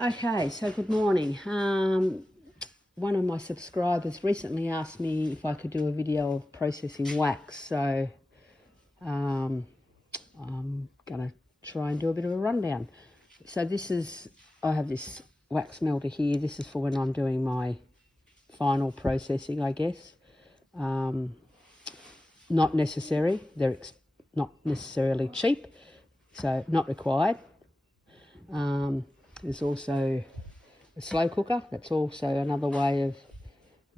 Okay, so good morning. One of my subscribers recently asked me if I could do a video of processing wax, so I'm gonna try and do a bit of a rundown. So I have this wax melter here. This is for when I'm doing my final processing, I guess. Not necessary. They're not necessarily cheap, so not required. There's also a slow cooker. That's also another way of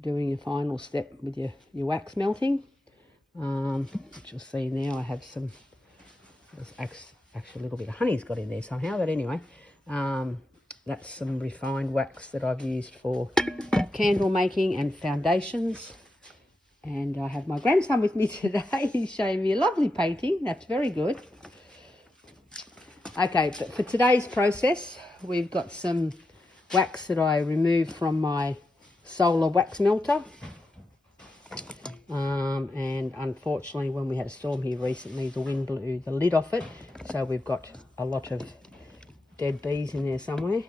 doing your final step with your wax melting. Which you'll see now I have some, there's actually a little bit of honey's got in there somehow, but anyway, that's some refined wax that I've used for candle making and foundations. And I have my grandson with me today. He's showing me a lovely painting. That's very good. Okay, but for today's process, we've got some wax that I removed from my solar wax melter. And unfortunately, when we had a storm here recently, the wind blew the lid off it. So we've got a lot of dead bees in there somewhere.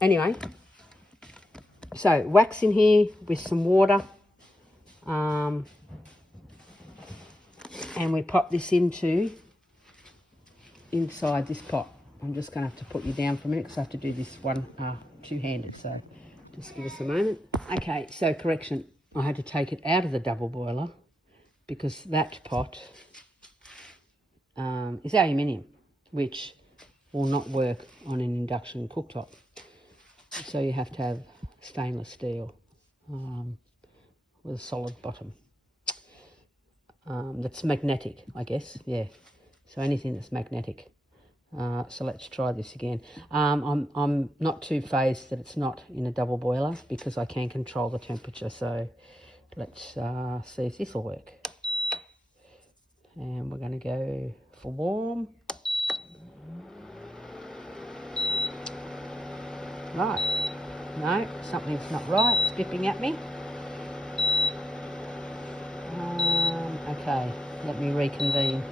Anyway, so wax in here with some water. And we pop this inside this pot. I'm just going to have to put you down for a minute because I have to do this one two-handed, so just give us a moment. Okay, so correction, I had to take it out of the double boiler because that pot is aluminium, which will not work on an induction cooktop. So you have to have stainless steel with a solid bottom. That's magnetic, I guess, yeah. So anything that's magnetic. So let's try this again. I'm not too phased that it's not in a double boiler because I can control the temperature. So let's see if this will work. And we're going to go for warm. Right. No, something's not right. It's bipping at me. Okay, let me reconvene.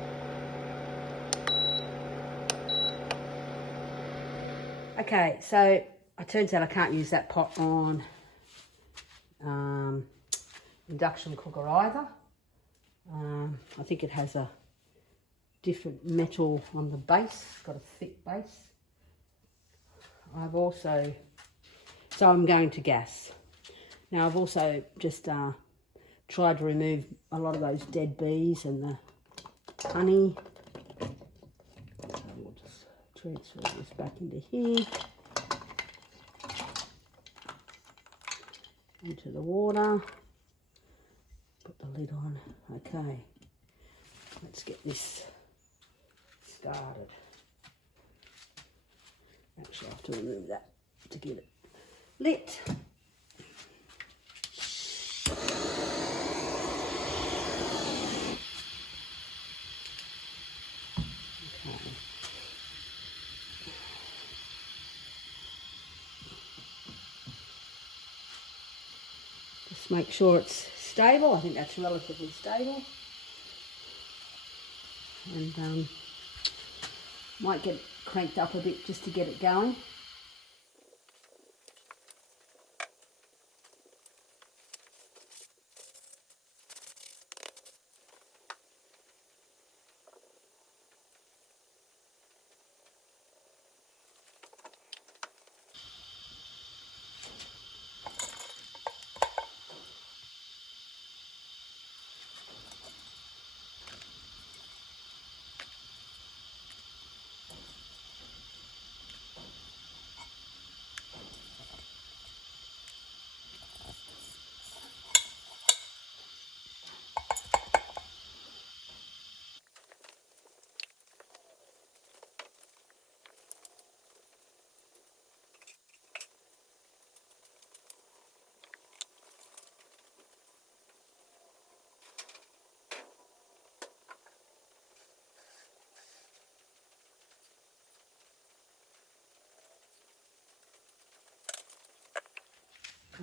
Okay, so it turns out I can't use that pot on induction cooker either. I think it has a different metal on the base. It's got a thick base. So I'm going to gas. Now I've also just tried to remove a lot of those dead bees and the honey. So we'll just transfer this back into here. Into the water. Put the lid on. Okay. Let's get this started. Actually, I have to remove that to get it lit. Just make sure it's stable. I think that's relatively stable. And might get cranked up a bit just to get it going.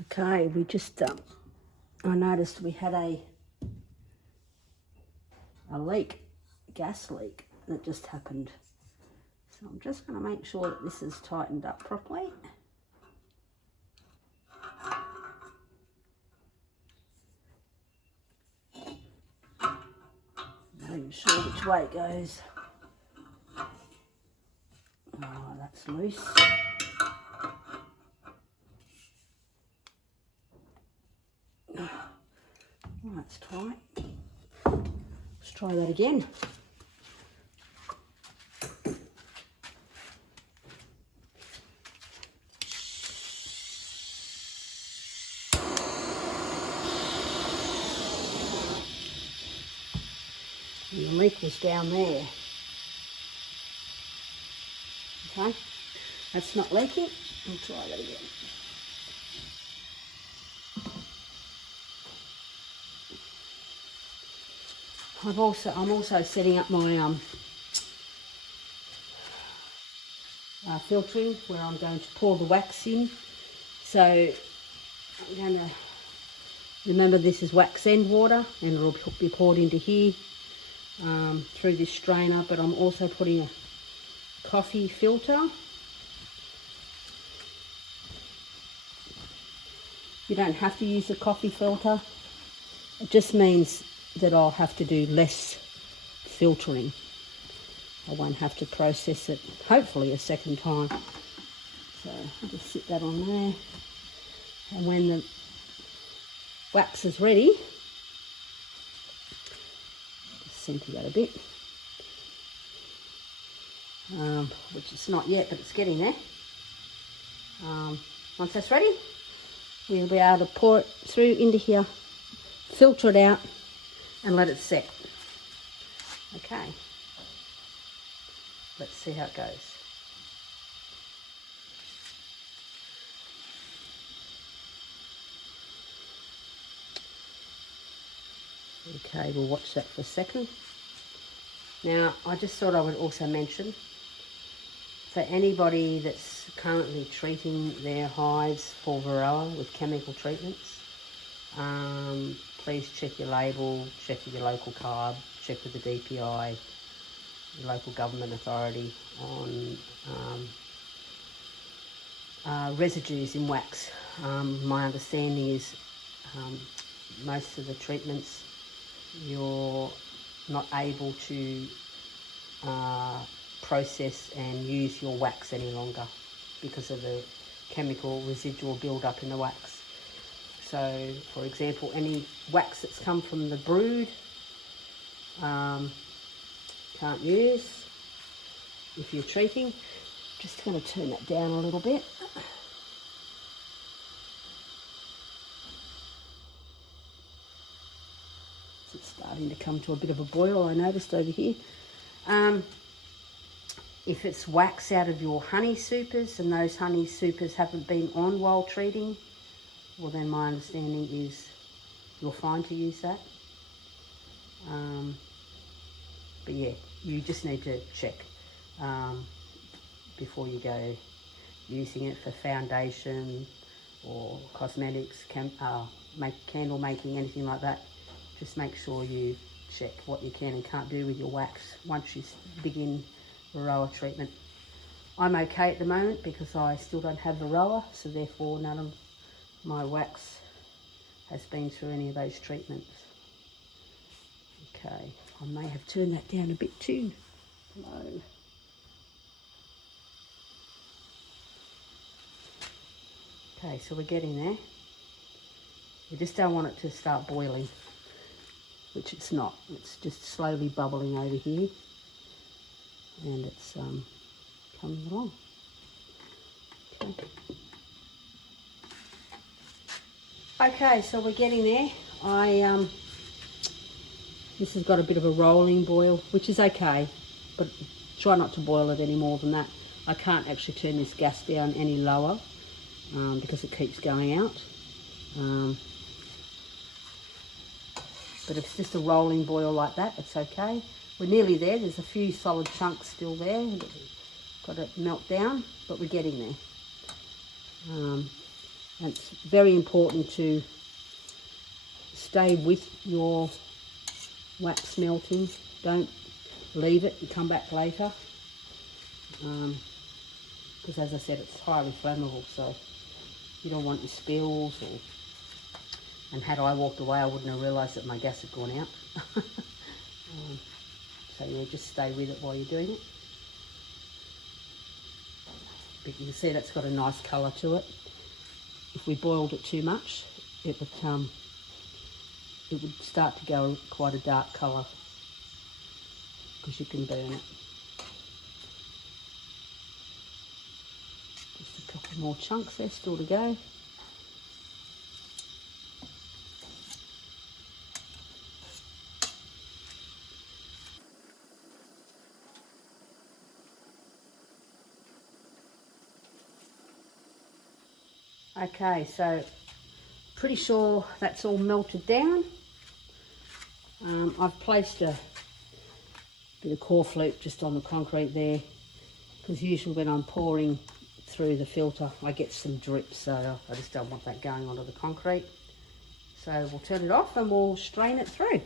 Okay, we just, I noticed we had a leak, gas leak that just happened. So I'm just going to make sure that this is tightened up properly. Not even sure which way it goes. Oh, that's loose. Oh, that's tight. Let's try that again. And the leak was down there. Okay, that's not leaking. I'll try that again. I'm also setting up my filtering where I'm going to pour the wax in. So I'm going to remember this is wax end water, and it'll be poured into here through this strainer. But I'm also putting a coffee filter. You don't have to use a coffee filter. It just means that I'll have to do less filtering. I won't have to process it, hopefully, a second time. So I'll just sit that on there. And when the wax is ready, just center that a bit. Which it's not yet, but it's getting there. Once that's ready, we'll be able to pour it through into here, filter it out, and let it set. Okay, let's see how it goes. Okay, we'll watch that for a second. Now, I just thought I would also mention, for anybody that's currently treating their hives for varroa with chemical treatments, please check your label, check with your local carb, check with the DPI, your local government authority on residues in wax. My understanding is most of the treatments you're not able to process and use your wax any longer because of the chemical residual build-up in the wax. So, for example, any wax that's come from the brood, can't use if you're treating. Just going to turn that down a little bit. It's starting to come to a bit of a boil, I noticed over here. If it's wax out of your honey supers and those honey supers haven't been on while treating, well then my understanding is you're fine to use that. But yeah, you just need to check before you go using it for foundation or cosmetics, candle making, anything like that. Just make sure you check what you can and can't do with your wax once you begin varroa treatment. I'm okay at the moment because I still don't have varroa, so therefore none of my wax has been through any of those treatments. Okay, I may have turned that down a bit too low. Okay, so we're getting there. We just don't want it to start boiling, which it's not. It's just slowly bubbling over here, and it's coming along. Okay. Okay, so we're getting there. This has got a bit of a rolling boil, which is okay, but try not to boil it any more than that. I can't actually turn this gas down any lower because it keeps going out. But if it's just a rolling boil like that, it's okay. We're nearly there. There's a few solid chunks still there. Got to melt down, but we're getting there. And it's very important to stay with your wax melting. Don't leave it and come back later. because as I said, it's highly flammable, so you don't want your spills. And had I walked away, I wouldn't have realised that my gas had gone out. So yeah, just stay with it while you're doing it. But you can see that's got a nice colour to it. If we boiled it too much, it would start to go quite a dark colour, because you can burn it. Just a couple more chunks there still to go. Okay, so pretty sure that's all melted down. I've placed a bit of corflute just on the concrete there, because usually when I'm pouring through the filter I get some drip, so I just don't want that going onto the concrete. So we'll turn it off and we'll strain it through.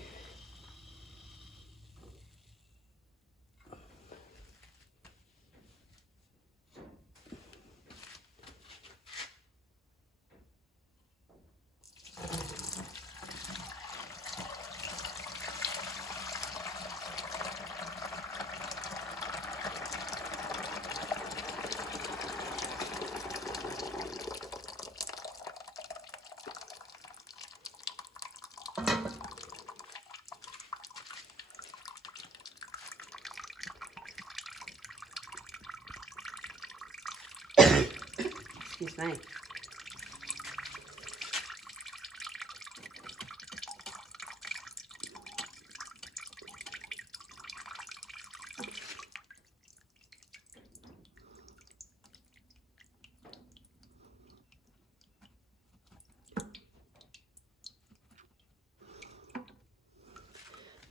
Excuse me.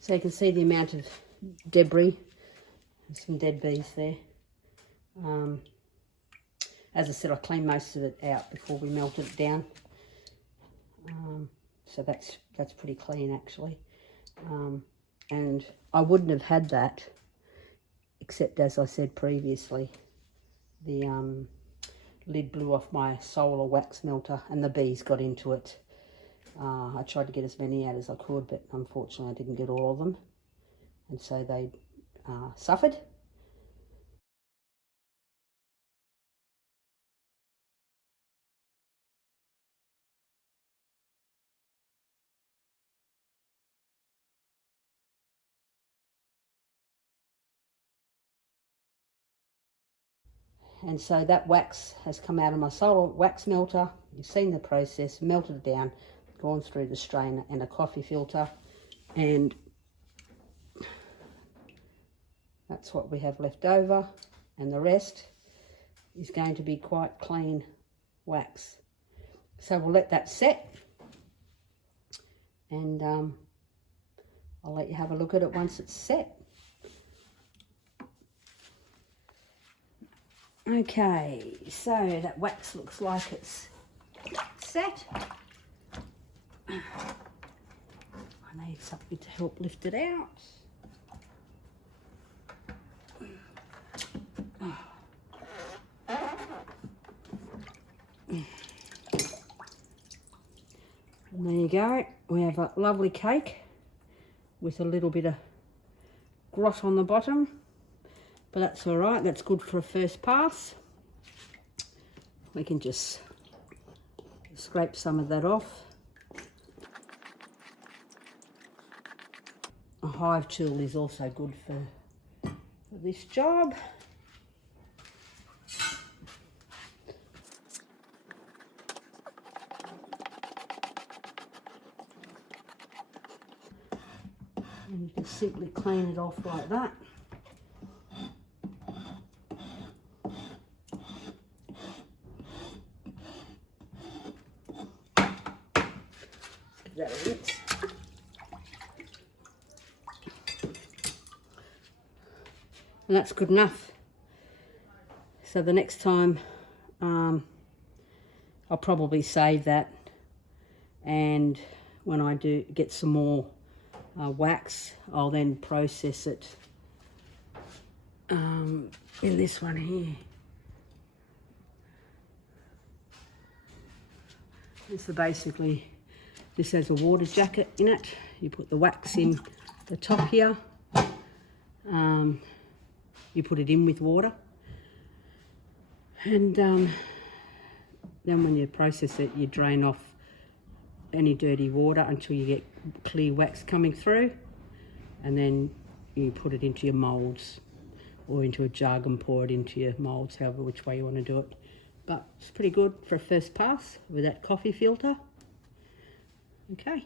So you can see the amount of debris. There's some dead bees there. As I said, I cleaned most of it out before we melted it down. So that's pretty clean actually. And I wouldn't have had that, except as I said previously, the lid blew off my solar wax melter and the bees got into it. I tried to get as many out as I could, but unfortunately I didn't get all of them, and so they suffered. And so that wax has come out of my solar wax melter. You've seen the process, melted it down, gone through the strainer and a coffee filter, and that's what we have left over, and the rest is going to be quite clean wax. So we'll let that set, and I'll let you have a look at it once it's set. Okay, so that wax looks like it's set. I need something to help lift it out. And there you go, we have a lovely cake with a little bit of grot on the bottom, but that's all right, that's good for a first pass. We can just scrape some of that off. A hive tool is also good for this job. And you can simply clean it off like that. Give that a rinse. And that's good enough. So the next time I'll probably save that, and when I do get some more wax, I'll then process it in this one here. So basically, this has a water jacket in it. You put the wax in the top here. You put it in with water. And then when you process it, you drain off any dirty water until you get clear wax coming through. And then you put it into your moulds or into a jug and pour it into your moulds, however which way you want to do it. But it's pretty good for a first pass with that coffee filter. Okay.